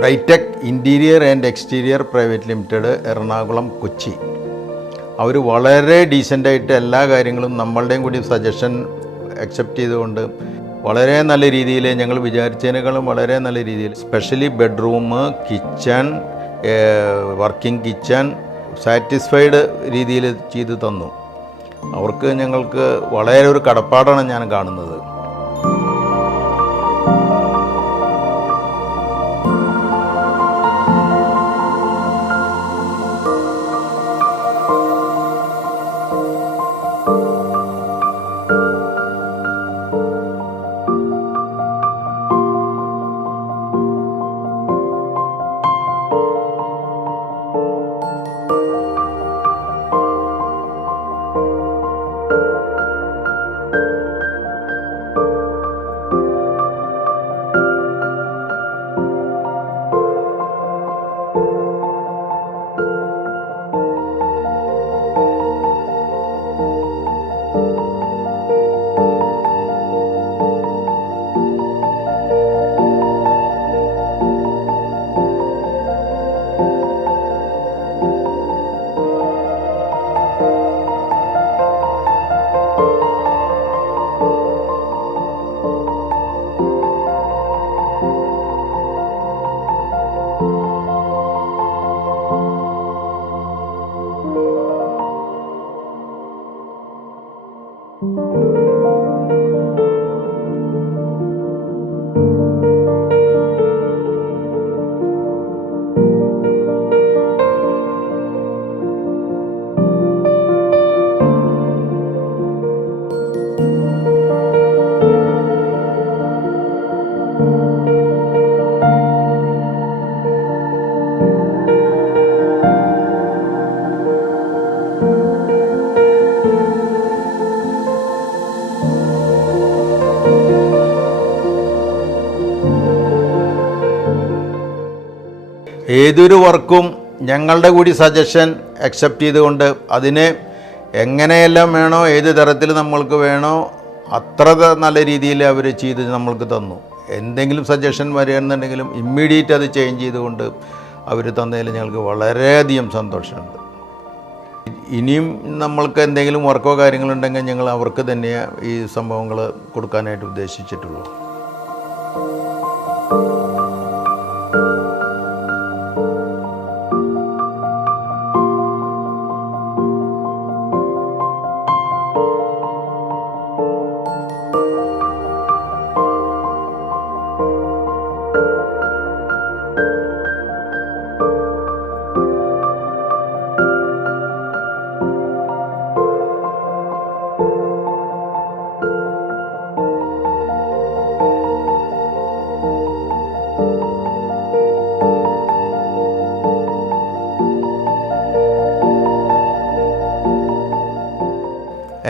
ബ്രൈറ്റെക് interior and exterior private limited, Ernakulam, Kochi. അവർ വളരെ ഡീസൻ്റായിട്ട് എല്ലാ കാര്യങ്ങളും നമ്മളുടെയും കൂടി സജഷൻ അക്സെപ്റ്റ് ചെയ്തുകൊണ്ട് വളരെ നല്ല രീതിയിൽ, ഞങ്ങൾ വിചാരിച്ചതിനേക്കാളും വളരെ നല്ല രീതിയിൽ, specially bedroom, kitchen, working kitchen satisfied രീതിയിൽ ചെയ്തു തന്നു. അവർക്ക് ഞങ്ങൾക്ക് വളരെ ഒരു കടപ്പാടാണ് ഞാൻ കാണുന്നത്. ഏതൊരു വർക്കും ഞങ്ങളുടെ കൂടി സജഷൻ അക്സെപ്റ്റ് ചെയ്തുകൊണ്ട് അതിനെ എങ്ങനെയെല്ലാം വേണോ, ഏത് തരത്തിൽ നമ്മൾക്ക് വേണോ അത്ര നല്ല രീതിയിൽ അവർ ചെയ്ത് നമ്മൾക്ക് തന്നു. എന്തെങ്കിലും സജഷൻ വരികയാണെന്നുണ്ടെങ്കിലും ഇമ്മീഡിയറ്റ് അത് ചേഞ്ച് ചെയ്തുകൊണ്ട് അവർ തന്നതിൽ ഞങ്ങൾക്ക് വളരെയധികം സന്തോഷമുണ്ട്. ഇനിയും നമ്മൾക്ക് എന്തെങ്കിലും വർക്കോ കാര്യങ്ങളുണ്ടെങ്കിൽ ഞങ്ങൾ അവർക്ക് തന്നെ ഈ സംഭവങ്ങൾ കൊടുക്കാനായിട്ട് ഉദ്ദേശിച്ചിട്ടുള്ളൂ.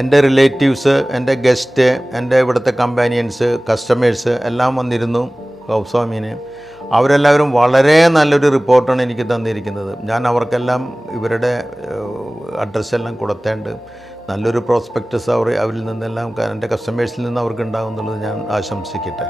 എൻ്റെ റിലേറ്റീവ്സ്, എൻ്റെ ഗസ്റ്റ്, എൻ്റെ ഇവിടുത്തെ കമ്പാനിയൻസ്, കസ്റ്റമേഴ്സ് എല്ലാം വന്നിരുന്നു ഹൗസ് വാമിന്. അവരെല്ലാവരും വളരെ നല്ലൊരു റിപ്പോർട്ടാണ് എനിക്ക് തന്നിരിക്കുന്നത്. ഞാൻ അവർക്കെല്ലാം ഇവരുടെ അഡ്രസ്സെല്ലാം കൊടുത്തേണ്ട നല്ലൊരു പ്രോസ്പെക്റ്റസ് അവരിൽ നിന്നെല്ലാം എൻ്റെ കസ്റ്റമേഴ്സിൽ നിന്ന് അവർക്ക് ഉണ്ടാകും എന്നുള്ളത് ഞാൻ ആശംസിക്കട്ടെ.